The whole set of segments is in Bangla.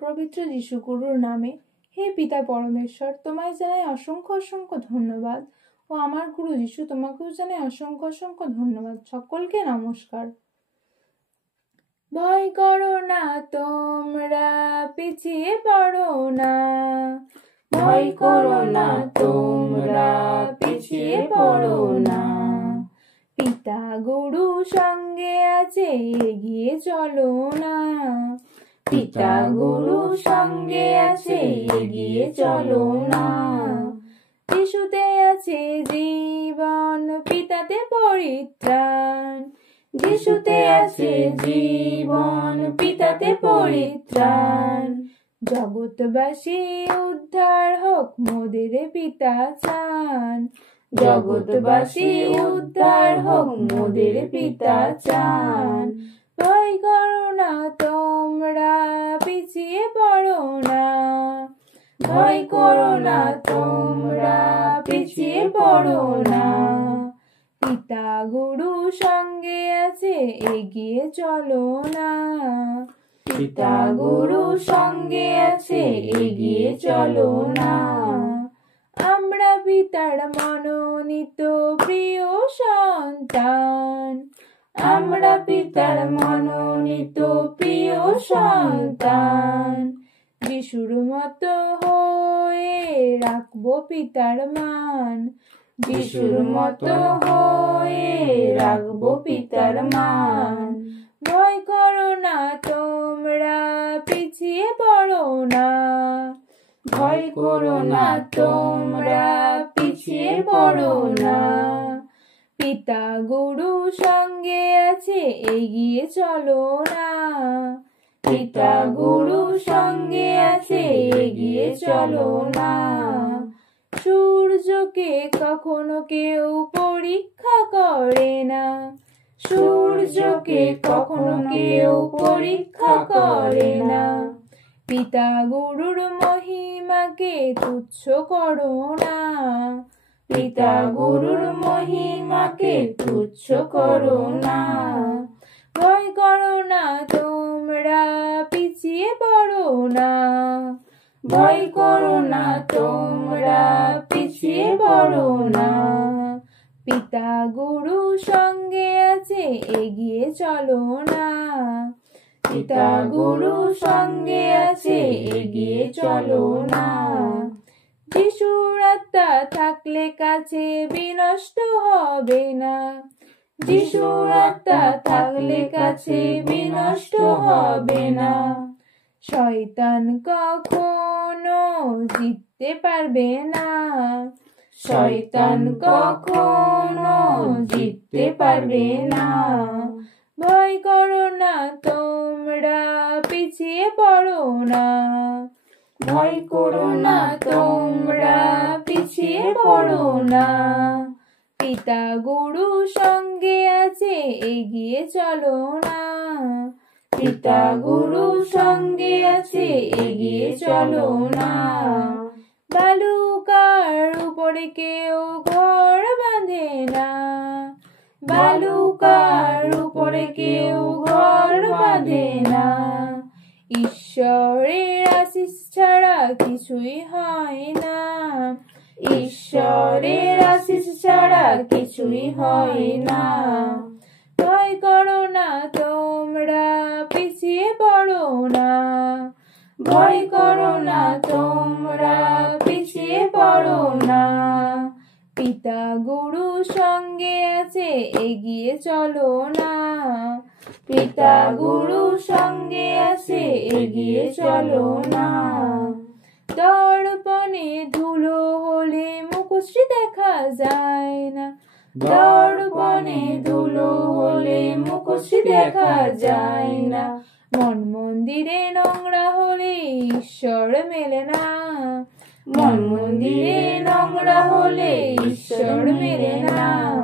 পবিত্র যিশু গুরুর নামে। হে পিতা পরমেশ্বর, তোমায় জানাই অসংখ্য অসংখ্য ধন্যবাদ, ও আমার গুরু যিশু তোমাকেও জানাই অসংখ্য অসংখ্য ধন্যবাদ। সকলকে নমস্কার। ভয় করো না তোমরা, পিছিয়ে পড়ো না। ভয় করো না তোমরা, পিছিয়ে পড়ো না। পিতা গুরু সঙ্গে আছে, এগিয়ে চলো না। পিতা গুরু সঙ্গে আছে, এগিয়ে চলো না। যিশুতে আছে জীবন, পিতাতে পরিত্রাণ। যিশুতে আছে জীবন, পিতাতে পরিত্রাণ। জগৎবাসী উদ্ধার হোক, মোদের পিতা চান। জগৎবাসী উদ্ধার হোক, মোদের পিতা চান। ভয় করো না তোমরা, পিছিয়ে পড়ো না। ভয় করো না তোমরা, পিছিয়ে পড়ো না। পিতা গুরু সঙ্গে আছে, এগিয়ে চলো না। পিতা গুরু সঙ্গে আছে, এগিয়ে চলো না। আমরা পিতার মনোনীত প্রিয় সন্তান। আমরা পিতার মনোনীত প্রিয় সন্তান। যিশুর মতো হয়ে রাখবো পিতার মান। যিশুর মতো হয়ে রাখবো পিতার মান। ভয় করো না তোমরা, পিছিয়ে পড়ো না। ভয় করো না তোমরা, পিছিয়ে পড়ো না। পিতা গুরু সঙ্গে আছে, এগিয়ে চলো না। পিতা গুরু সঙ্গে আছে, এগিয়ে চলো না। সূর্যকে কখনো কেউ পরীক্ষা করে না। সূর্যকে কখনো কেউ পরীক্ষা করে না। পিতা গুরুর মহিমাকে তুচ্ছ করো না। পিতা গুরুর মহিমাকে তুচ্ছ করো না। ভয় করো না তোমরা, পিছিয়ে পড়ো না। ভয় করো না তোমরা, পিছিয়ে পড়ো না। পিতা গুরু সঙ্গে আছে, এগিয়ে চলো না। পিতা গুরু সঙ্গে আছে, এগিয়ে চলো না। যিশুর আত্মা থাকলে কাছে, বিনষ্ট হবে না। যিশুর আত্মা থাকলে কাছে, বিনষ্ট হবে না। শয়তান কখনো জিততে পারবে না। শয়তান কখনো জিততে পারবে না। ভয় করো না তোমরা, পিছিয়ে পড়ো না। ভয় করো না তোমরা, পিছিয়ে পড়ো না। পিতা গুরু সঙ্গে আছে, এগিয়ে চলো না। পিতা গুরু সঙ্গে আছে, এগিয়ে চলো না। বালুকার উপরে কেউ ঘর বাঁধে না। বালুকার উপরে কেউ ঘর বাঁধে না। ঈশ্বরের আশীষ ছাড়া কিছুই হয় না। ঈশ্বরের আশীষ ছাড়া কিছুই হয় না। ভয় করো না তোমরা, পিছিয়ে পড়ো না। ভয় করো না তোমরা, পিছিয়ে পড়ো না। পিতা গুরু সঙ্গে আছে, এগিয়ে চলো না। পিতা গুরু সঙ্গে আছে, এগিয়ে চলো না। দর্পণে ধুলো হলে মুখশ্রী দেখা যায় না। দর্পণে ধুলো হলে মুখশ্রী দেখা যায় না। মন মন্দিরে নোংরা হলে ঈশ্বর মেলে না। মন মন্দিরে নোংরা হলে ঈশ্বর মেলে না।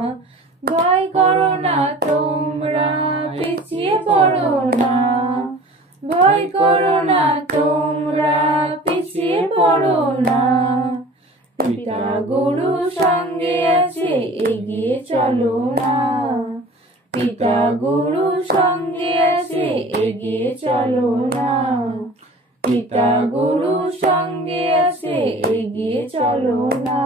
ভয় করো না তোমরা, পিছিয়ে পড়ো না। ভয় করো না তোমরা, পিছিয়ে পড়ো না। পিতা গুরু সঙ্গে আছে, এগিয়ে চলো না। পিতা গুরু সঙ্গে আছে, এগিয়ে চলো না। পিতা গুরু সঙ্গে আছে, এগিয়ে চলো না।